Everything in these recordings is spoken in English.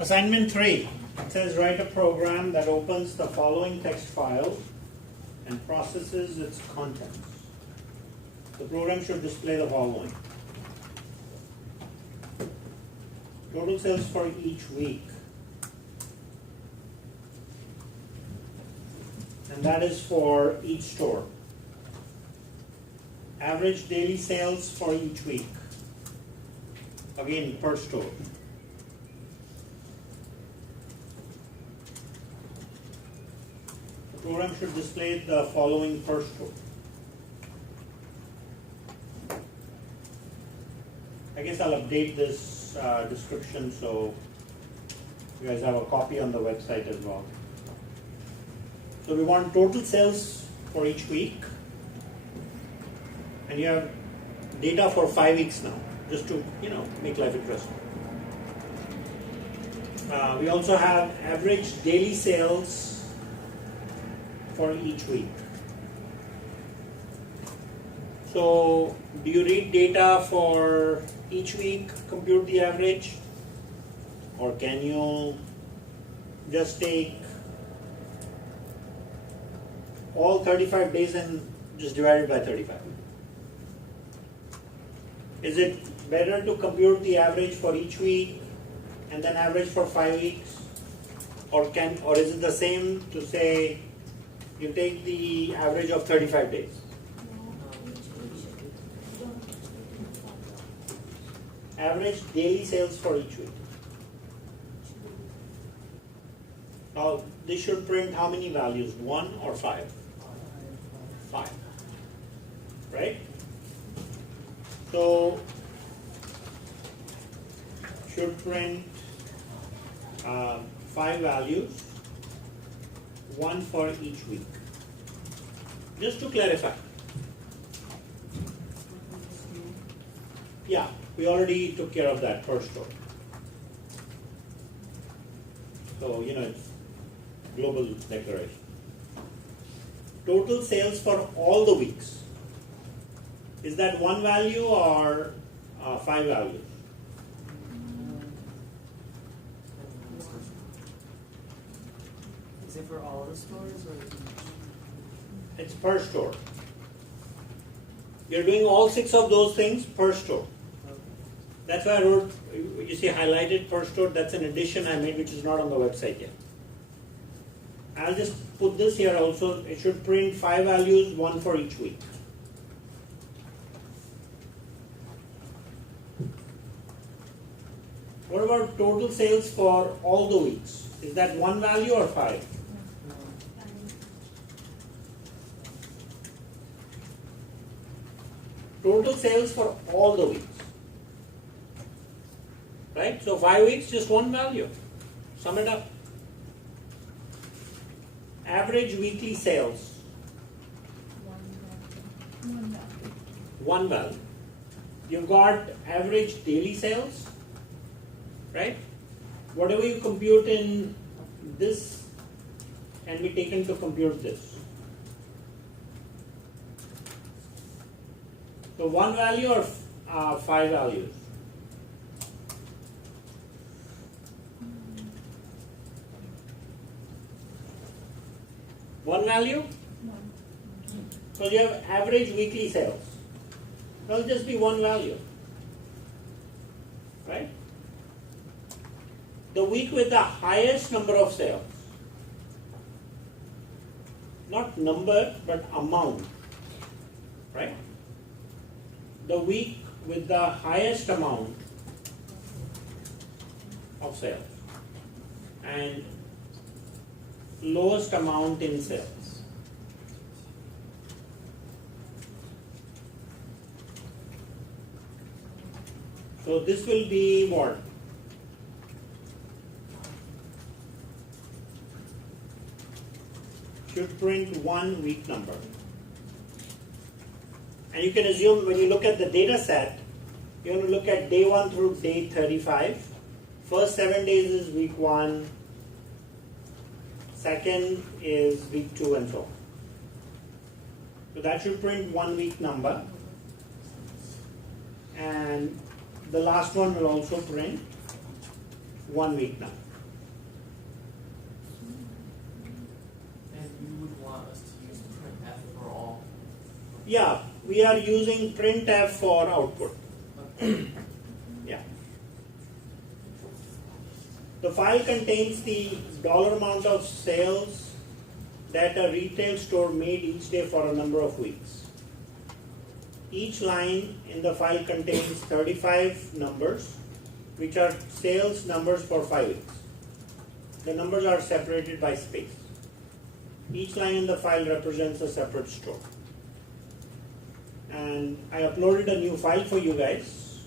Assignment 3. It says write a program that opens the following text file and processes its contents. The program should display the following. Total sales for each week. And that is for each store. Average daily sales for each week. Again, per store. The program should display the following per store. I guess I'll update this description so you guys have a copy on the website as well. So we want total sales for each week, and you have data for 5 weeks now, just to make life interesting. We also have average daily sales for each week. So do you read data for each week, compute the average, or can you just take all 35 days and just divide it by 35? Is it better to compute the average for each week and then average for 5 weeks? Or is it the same to say you take the average of 35 days? Average daily sales for each week. Now this should print how many values? 1 or 5? 5. Right? So should print 5 values, 1 for each week. Just to clarify. Yeah, we already took care of that per store. So, it's global declaration. Total sales for all the weeks. Is that 1 value or 5 values? Is it for all the stores or? It's per store. You're doing all 6 of those things per store. That's why I wrote, you see highlighted per store, that's an addition I made which is not on the website yet. I'll just put this here also, it should print 5 values, 1 for each week. What about total sales for all the weeks? Is that 1 value or 5? Total sales for all the weeks. Right? So 5 weeks, just 1 value. Sum it up. Average weekly sales. 1 value. You've got average daily sales. Right? Whatever you compute in this can be taken to compute this. So 1 value or 5 values? One value? So you have average weekly sales. That will just be 1 value. Right? The week with the highest number of sales. Not number, but amount. Right? The week with the highest amount of sales. And lowest amount in sales. So this will be what? Should print 1 week number. And you can assume when you look at the data set, you're going to look at day 1 through day 35. First 7 days is week 1. Second is week 2 and so on. So that should print 1 week number. And the last one will also print 1 week number. Yeah, we are using printf for output. Yeah. The file contains the dollar amount of sales that a retail store made each day for a number of weeks. Each line in the file contains 35 numbers, which are sales numbers for 5 weeks. The numbers are separated by space. Each line in the file represents a separate store. And I uploaded a new file for you guys.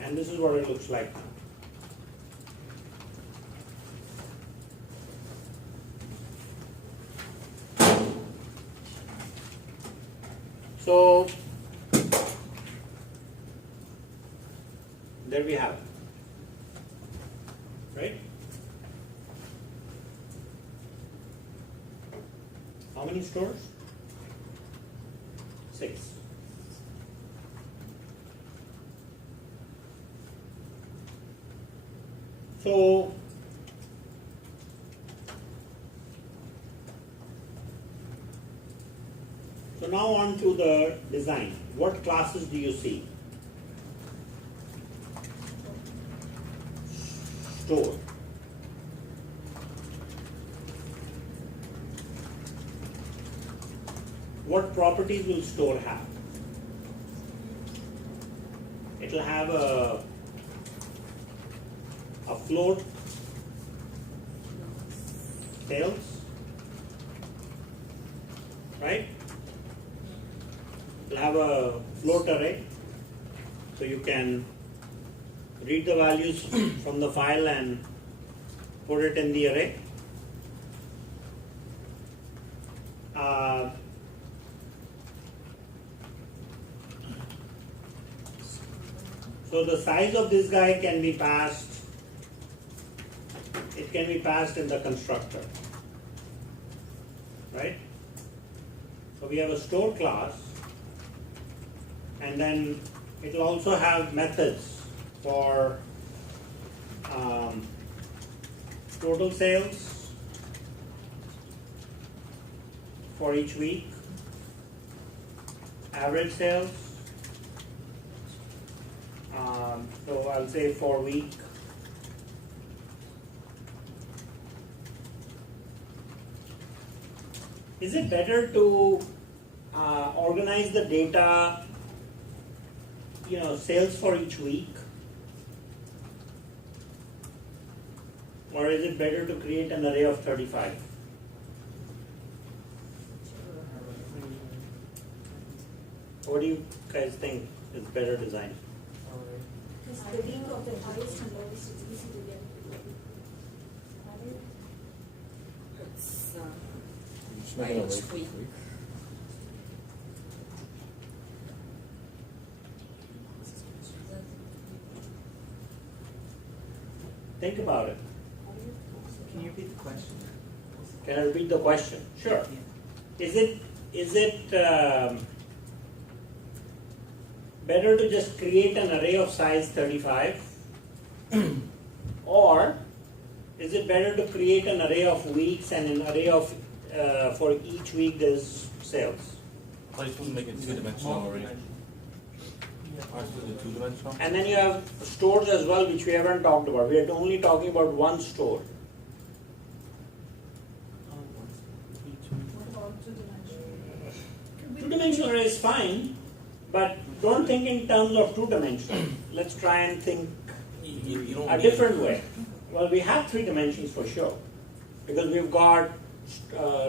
And this is what it looks like now. So there we have it, right? How many stores? 6. So now on to the design. What classes do you see? Store. What properties will store have? It will have a float sales, right? It will have a float array, so you can read the values from the file and put it in the array. So the size of this guy can be passed, it can be passed in the constructor, right? So we have a store class, and then it will also have methods for total sales for each week, average sales, so I'll say for week, is it better to organize the data, sales for each week? Or is it better to create an array of 35? What do you guys think is better design? Because the week of the highest and lowest is easy to get. It's, Just make it a Right, week. week. Think about it. Can you repeat the question? Can I repeat the question? Sure. Is it better to just create an array of size 35, or is it better to create an array of weeks and an array of for each week there's sales? I just want to make it two-dimensional already. Ours was a two-dimensional. And then you have stores as well, which we haven't talked about. We are only talking about one store. What about two-dimensional? Two-dimensional array is fine, but don't think in terms of two-dimensional. Let's try and think You don't a need- different way. Well, we have 3 dimensions for sure, because we've got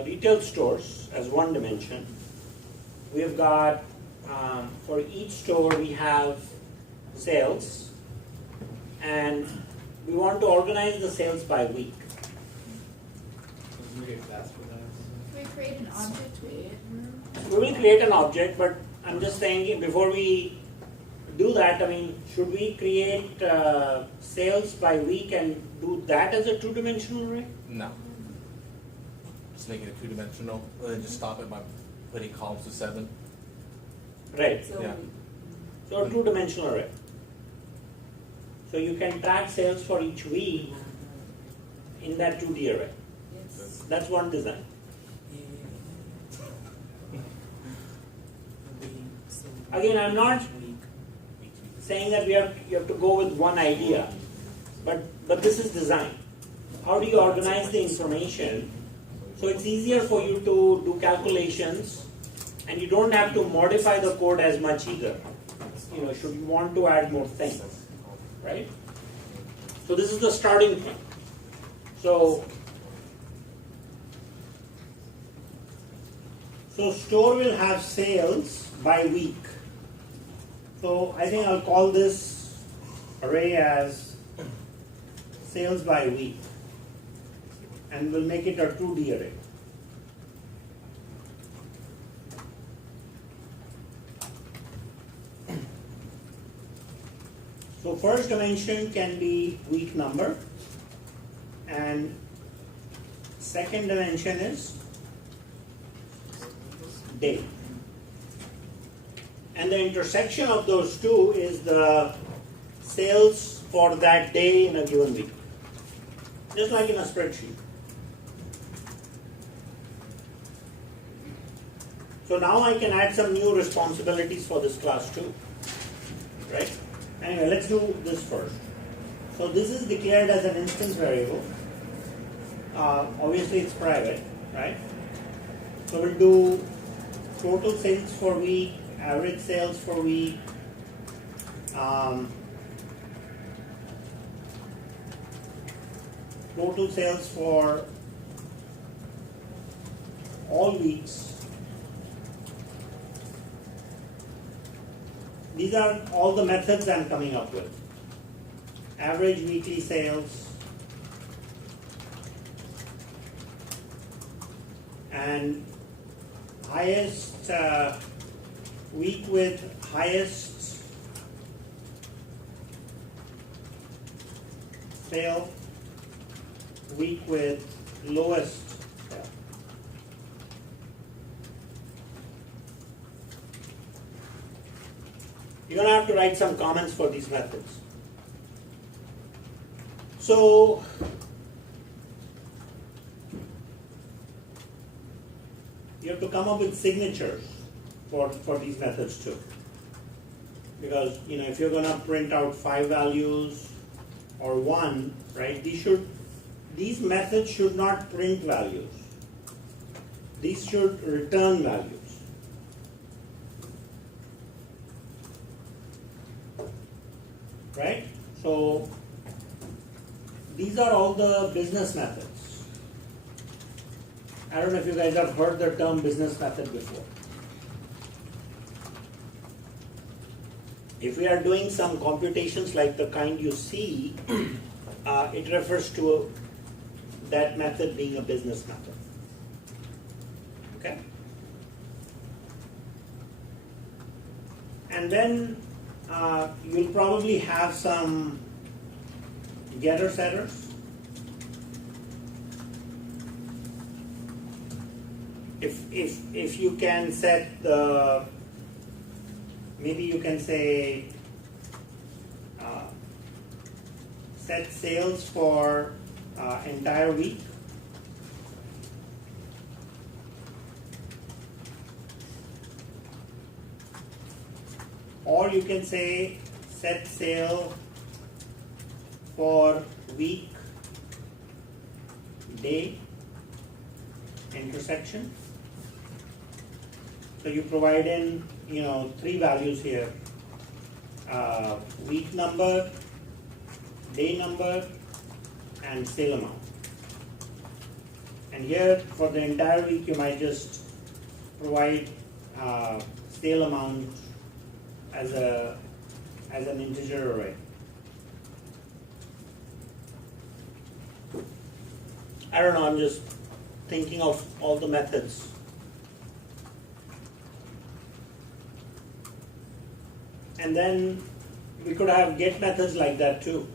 retail stores as 1 dimension. We've got, for each store we have sales, and we want to organize the sales by week. We create an object. We will create an object, but I'm just saying before we do that, should we create sales by week and do that as a 2-dimensional array? No. Just make it a two-dimensional, and then just stop it by putting columns to 7. Right. So, Yeah. So a 2-dimensional array. So you can track sales for each week in that 2D array. That's one design. Again, I'm not saying that you have to go with one idea, but this is design. How do you organize the information so it's easier for you to do calculations and you don't have to modify the code as much either? Should you want to add more things, right? So this is the starting point. So store will have sales by week. So I think I'll call this array as sales by week, and we'll make it a 2D array. So first dimension can be week number, and second dimension is day. And the intersection of those two is the sales for that day in a given week, just like in a spreadsheet. So now I can add some new responsibilities for this class too, right? Anyway, let's do this first. So this is declared as an instance variable. Obviously it's private, right? So we'll do total sales for week, average sales for week, total sales for all weeks. These are all the methods I'm coming up with. Average weekly sales, and highest week with highest sale, week with lowest sale. You're going to have to write some comments for these methods. So you have to come up with signatures for these methods too. Because if you're going to print out 5 values or 1, right, these methods should not print values. These should return values. Right? So these are all the business methods. I don't know if you guys have heard the term business method before. If we are doing some computations like the kind you see, it refers to that method being a business method. Okay? And then you'll probably have some getter setters. If you can set the, maybe you can say set sales for entire week. Or you can say set sale for week, day, intersection. So you provide in 3 values here: week number, day number, and sale amount. And here for the entire week you might just provide sale amount as an integer array. I don't know, I'm just thinking of all the methods. And then we could have get methods like that too.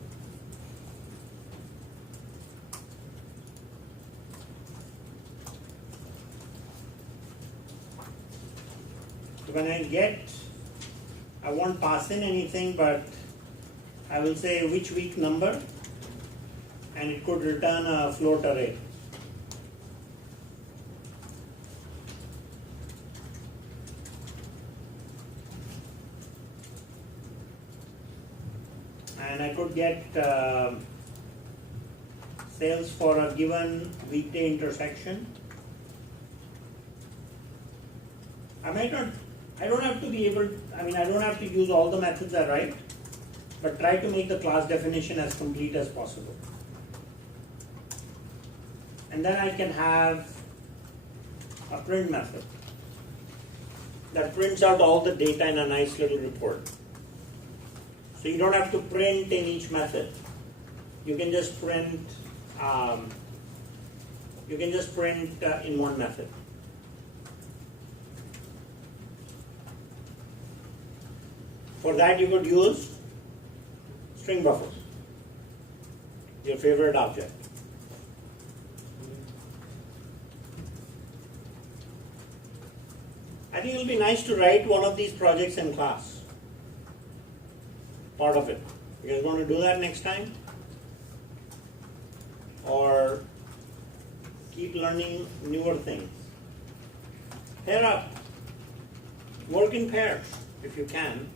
So when I get, I won't pass in anything, but I will say which week number, and it could return a float array. and I could get sales for a given weekday intersection. I don't have to be able, I don't have to use all the methods I write, but try to make the class definition as complete as possible. And then I can have a print method that prints out all the data in a nice little report. So you don't have to print in each method. You can just print in one method. For that you could use string buffers, your favorite object. I think it will be nice to write one of these projects in class. Part of it. You guys want to do that next time? Or keep learning newer things? Pair up. Work in pairs if you can.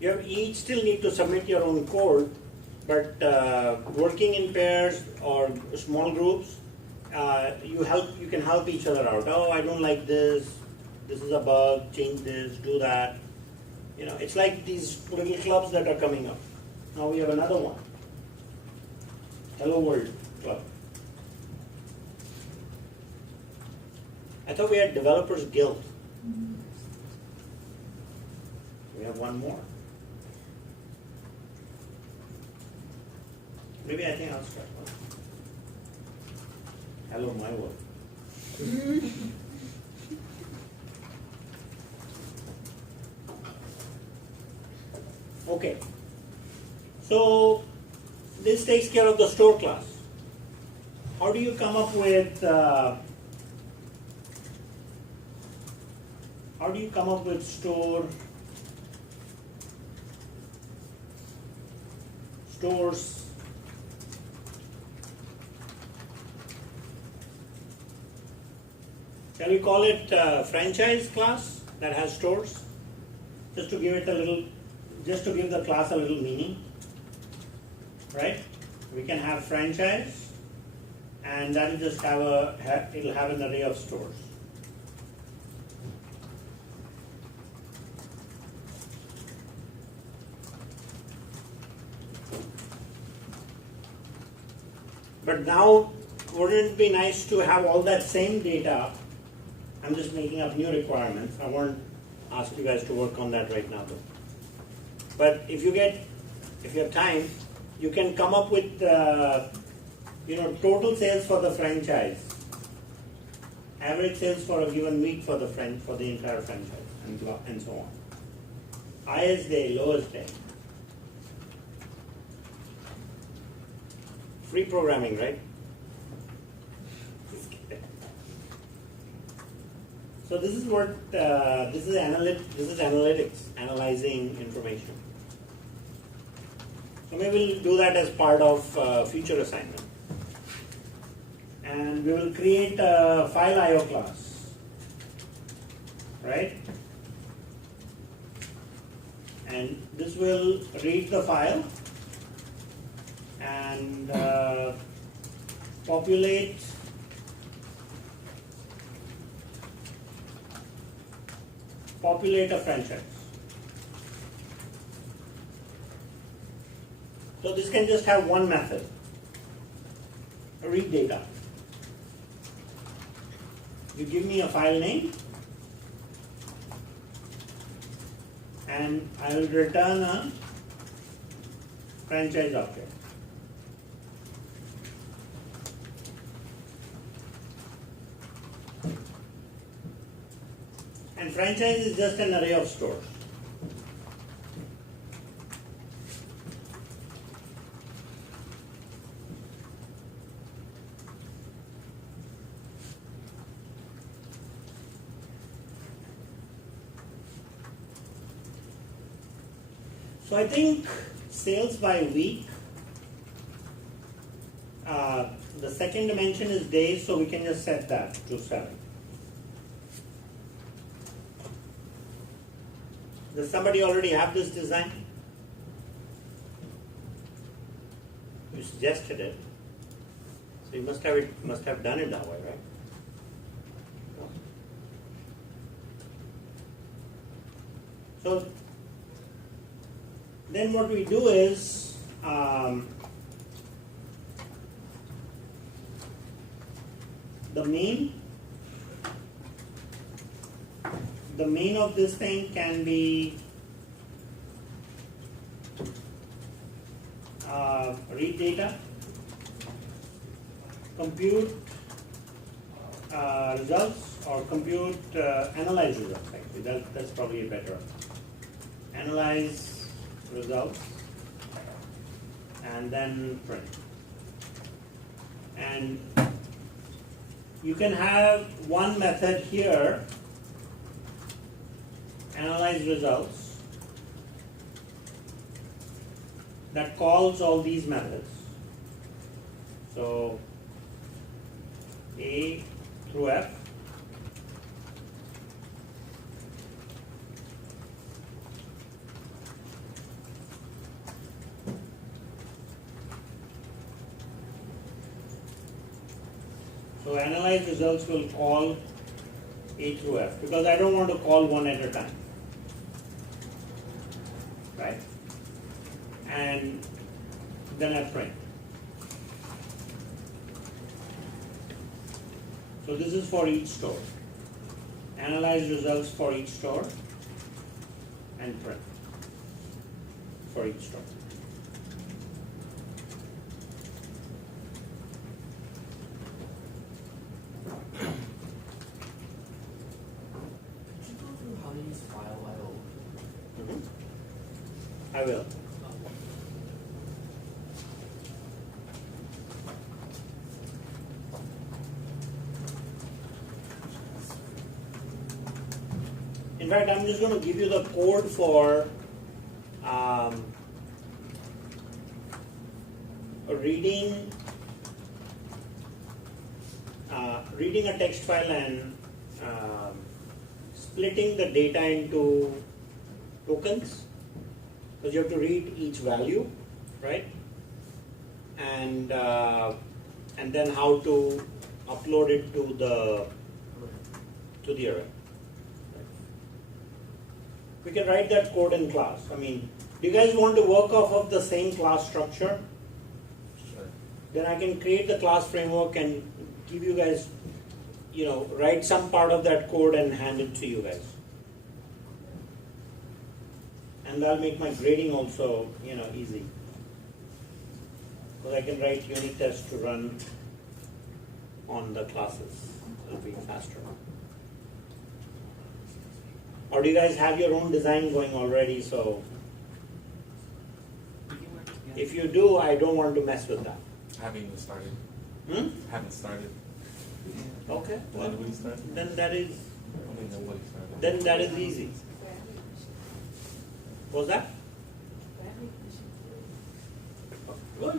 You each still need to submit your own code, but working in pairs or small groups, you can help each other out. Oh, I don't like this. This is a bug. Change this. Do that. It's like these little clubs that are coming up. Now we have another one. Hello World Club. I thought we had Developers Guild. We have one more. Maybe I think I'll start one. Hello My World. Okay. So this takes care of the store class. How do you come up with stores? Shall we call it franchise class that has stores? Just to give the class a little meaning, right? We can have franchise, and that'll just it'll have an array of stores. But now, wouldn't it be nice to have all that same data? I'm just making up new requirements. I won't ask you guys to work on that right now, though. But if you have time, you can come up with total sales for the franchise, average sales for a given week for the entire franchise, and so on. Highest day, lowest day. Free programming, right? So this is what this is analytics, analyzing information. So maybe we'll do that as part of future assignment. And we will create a file IO class, right? And this will read the file and populate a franchise. So this can just have one method, read data. You give me a file name and I will return a franchise object. And franchise is just an array of stores. So I think sales by week, the second dimension is days, so we can just set that to 7. Does somebody already have this design? suggested it. So you must have done it that way, right? No. So then what we do is the mean of this thing can be read data, compute results, or compute analyze results. Actually, that's probably better. Analyze results and then print. And you can have one method here, analyze results, that calls all these methods. So A through F. So analyze results will call A through F because I don't want to call one at a time. Right? And then I print. So this is for each store. Analyze results for each store and print for each store. Could you go through how to use file IO? I will. In fact, I'm just going to give you the code for reading a text file and splitting the data into tokens, because you have to read each value, right? And then how to upload it to the array. We can write that code in class. I mean, do you guys want to work off of the same class structure? Sure. Then I can create the class framework and give you guys, write some part of that code and hand it to you guys. And that'll make my grading also, easy. Because I can write unit tests to run on the classes. It'll be faster. Or do you guys have your own design going already? So if you do, I don't want to mess with that. Haven't even started. Haven't started. Okay. When do we start? Then that is I mean, nobody started. then that is easy. What's that? Well,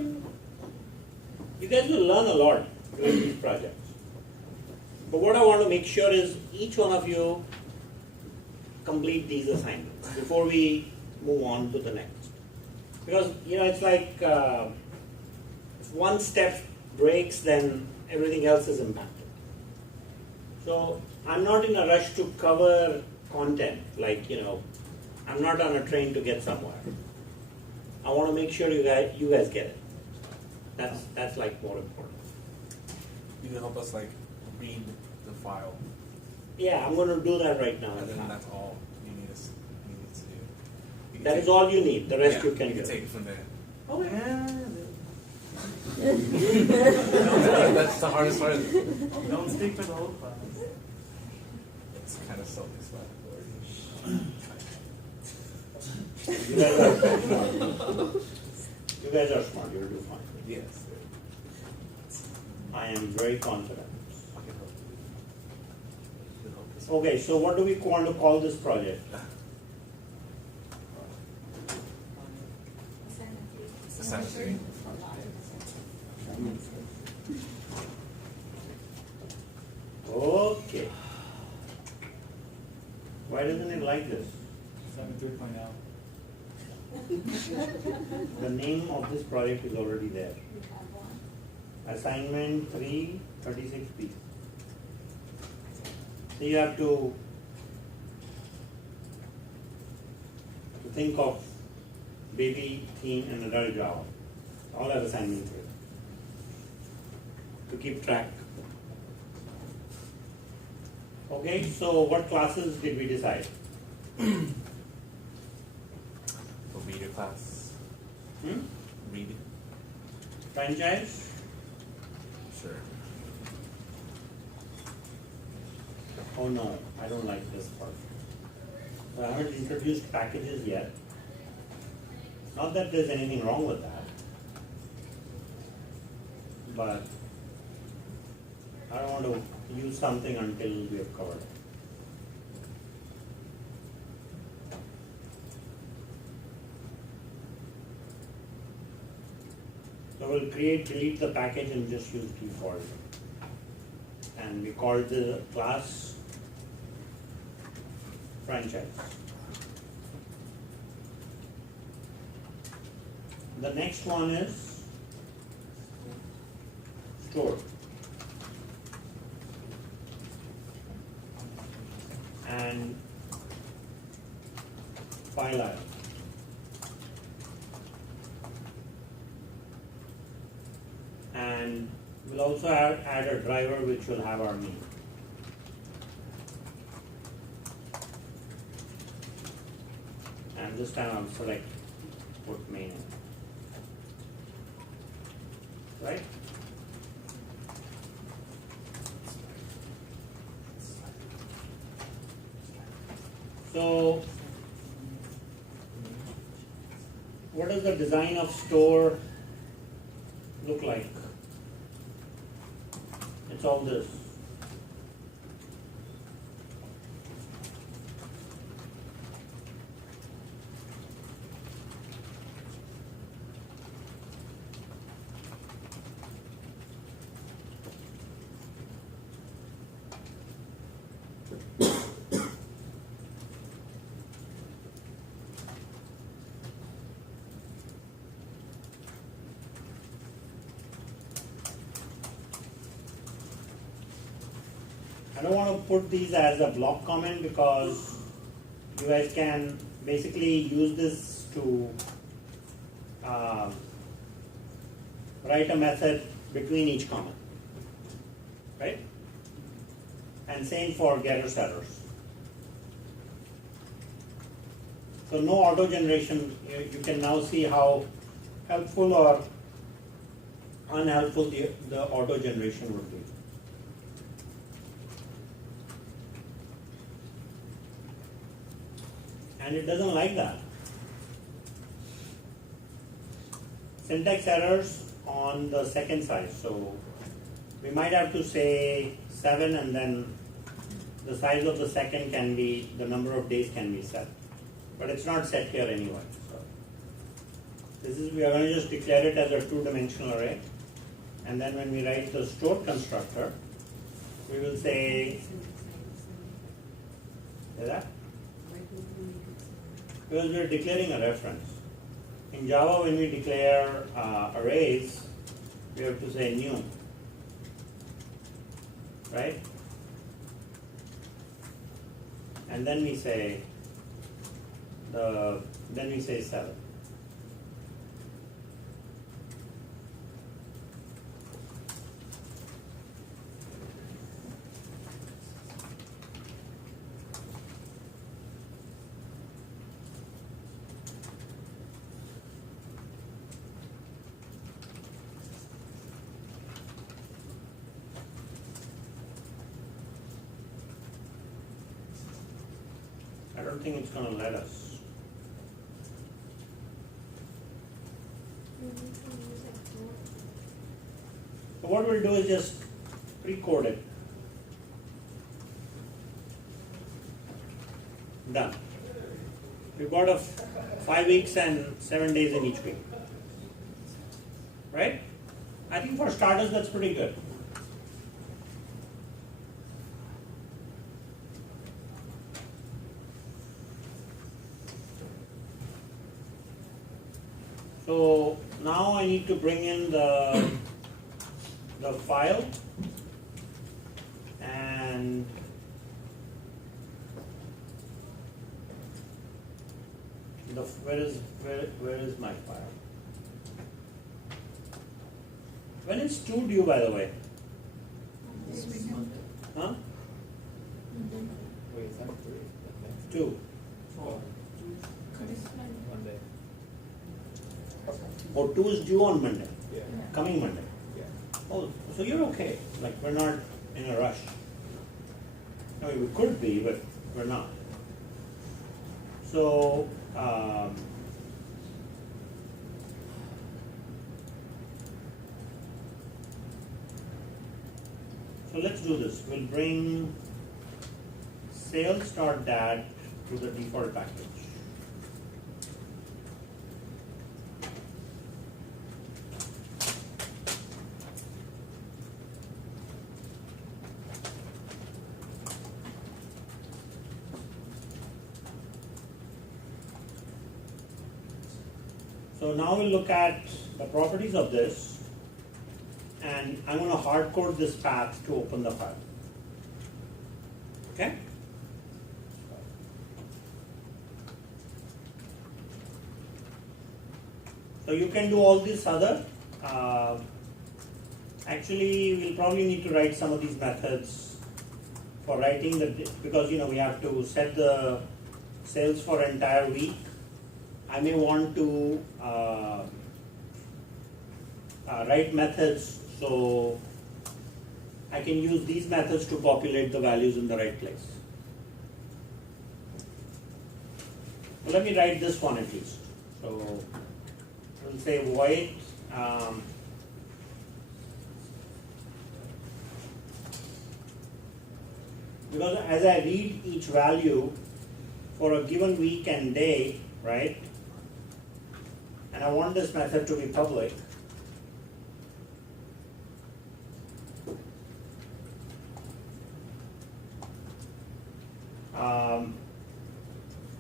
you guys will learn a lot doing these projects. But what I want to make sure is each one of you complete these assignments before we move on to the next. Because, it's like if one step breaks, then everything else is impacted. So I'm not in a rush to cover content, like, I'm not on a train to get somewhere. I want to make sure you guys get it. That's like more important. You can help us read the file, Yeah, I'm going to do that right now. and then that's all you need us to do. You can That take- is all you need. The rest yeah, you can You do. can take it from there. Oh, yeah. That's the hardest part. Don't speak for the whole class. It's kind of self-explanatory. You guys are smart. You'll do fine. Yes. I am very confident. I can help you. You can help us. Okay, so what do we want to call this project? Sanitary. Okay. Why doesn't it like this? 7 3.0. The name of this project is already there. We have one. Assignment 3, 36B. So you have to think of baby, teen, and adult Java. All are assignments here. To keep track. Okay, so what classes did we decide? For reader class, Hmm? read, Franchise? sure. Oh no, I don't like this part. So I haven't introduced packages yet. Not that there's anything wrong with that. But I don't want to use something until we have covered it. So we'll delete the package and just use default. And we call the class franchise. The next one is store. And file item. And we'll also add a driver which will have our name. And this time I'll select put main in. Right? So, what does the design of store look like? It's all this. I don't want to put these as a block comment because you guys can basically use this to write a method between each comment, right? And same for getter setters. So no auto generation. You can now see how helpful or unhelpful the auto generation would be. And it doesn't like that. Syntax errors on the second side. So we might have to say 7 and then the size of the second can be, the number of days can be set. But it's not set here anyway. So this is, we are going to just declare it as a 2-dimensional array. And then when we write the store constructor, we will say, is that? Because we are declaring a reference. In Java, when we declare arrays, we have to say new, right? And then we say then we say 7. I don't think it's going to let us. So what we'll do is just pre-code it. Done. We've got a 5 weeks and 7 days in each week. Right? I think for starters that's pretty good. So now I need to bring in the file and where is my file? When is 2 due, by the way? This Monday. Huh? Wait, is that 3? Okay. 2. Oh, Monday. Oh, 2 is due on Monday, Yeah. coming Monday. Yeah. Oh, so you're okay, like we're not in a rush. I mean, we could be, but we're not. So, so let's do this. We'll bring sales.dat to the default package. So now we'll look at the properties of this, and I'm going to hard code this path to open the file. Okay? So you can do all this other. Actually, we'll probably need to write some of these methods for writing the, because we have to set the sales for entire week. I may want to write methods so I can use these methods to populate the values in the right place. So let me write this one at least. So we'll say void because as I read each value for a given week and day, right? And I want this method to be public.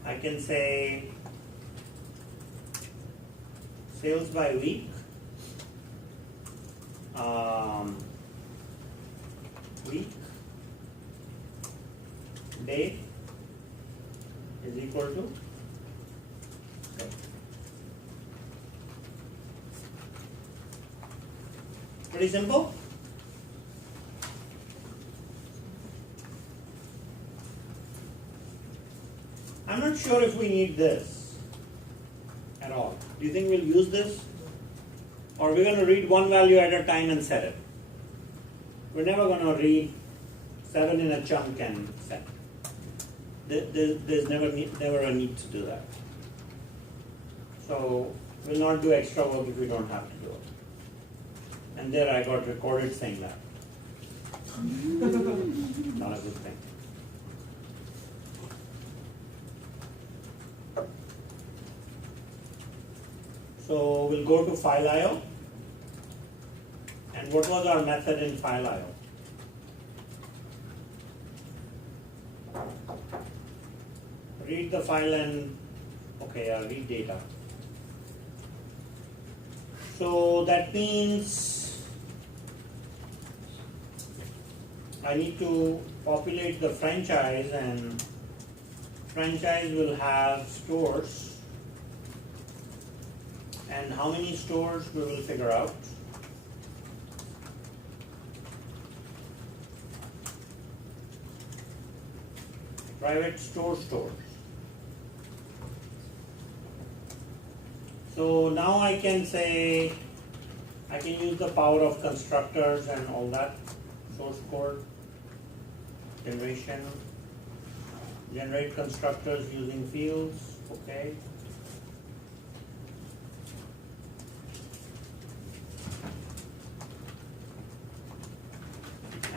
I can say sales by week, week, day is equal to pretty simple. I'm not sure if we need this at all. Do you think we'll use this? Or we're going to read one value at a time and set it? We're never going to read 7 in a chunk and set. There's never a need to do that. So we'll not do extra work if we don't have to do it. And there I got recorded saying that. Not a good thing. So we'll go to file IO. And what was our method in file IO? Read the file and, read data. So that means I need to populate the franchise, and franchise will have stores. And how many stores we will figure out. Private stores. So now I can say, I can use the power of constructors and all that, source code, generation, generate constructors using fields, okay.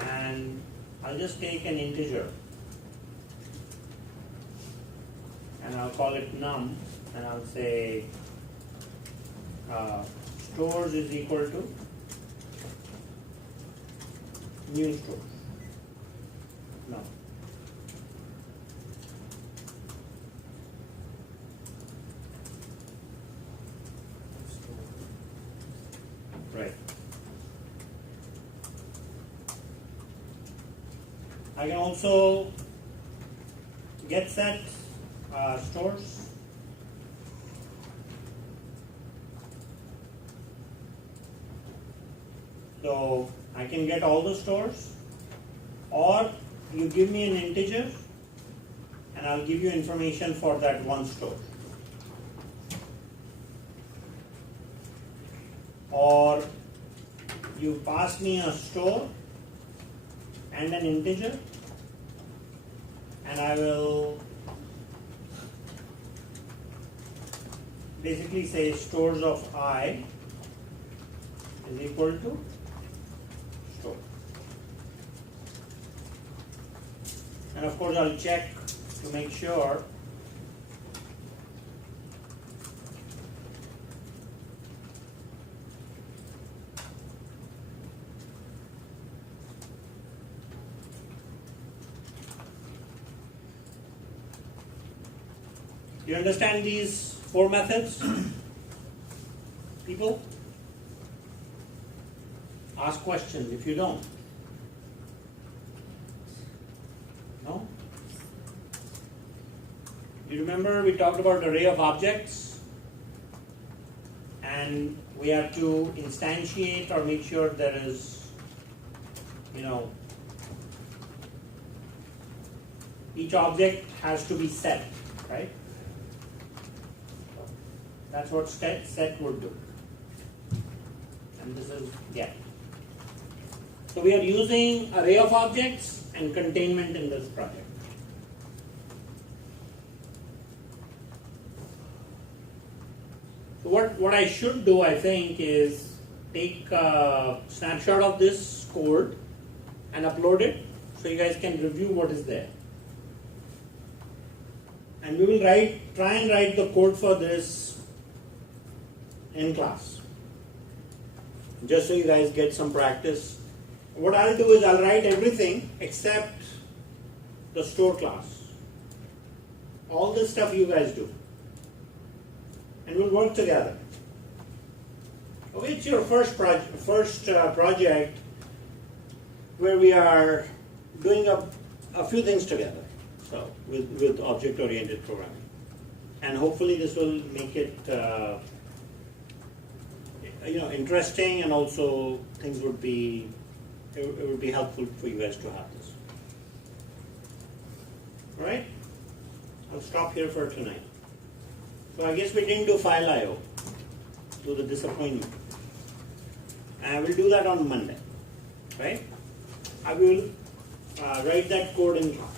And I'll just take an integer and I'll call it num, and I'll say stores is equal to new stores. No. I can also get set stores. So I can get all the stores, or you give me an integer and I'll give you information for that one store. Or you pass me a store and an integer, and I will basically say stores of I is equal to store. And of course I'll check to make sure you understand these 4 methods? People? Ask questions if you don't. No? You remember we talked about array of objects, and we have to instantiate or make sure there is, each object has to be set, right? That's what set would do. And this is get. So we are using array of objects and containment in this project. So what I should do, I think, is take a snapshot of this code and upload it so you guys can review what is there. And we will try and write the code for this in class, just so you guys get some practice. What I'll do is I'll write everything except the store class. All this stuff you guys do, and we'll work together. Okay, it's your first project where we are doing a few things together. So with object-oriented programming, and hopefully this will make it interesting, and also things would be helpful for you guys to have this. All right, I'll stop here for tonight. So I guess we didn't do file I/O, to the disappointment. And I will do that on Monday, right? I will write that code in class.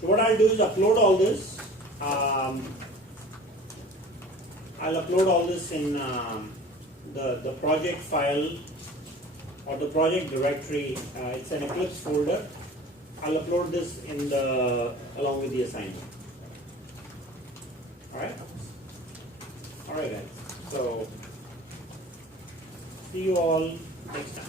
So what I'll do is upload all this. I'll upload all this in the project file or the project directory. It's an Eclipse folder. I'll upload this in along with the assignment. All right. All right, guys. So see you all next time.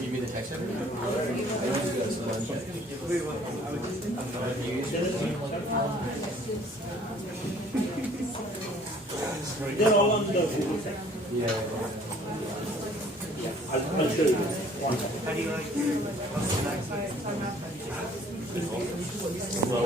You mean the text editor? They're all on the Google site. Yeah. Yeah, I'll show you this. One second.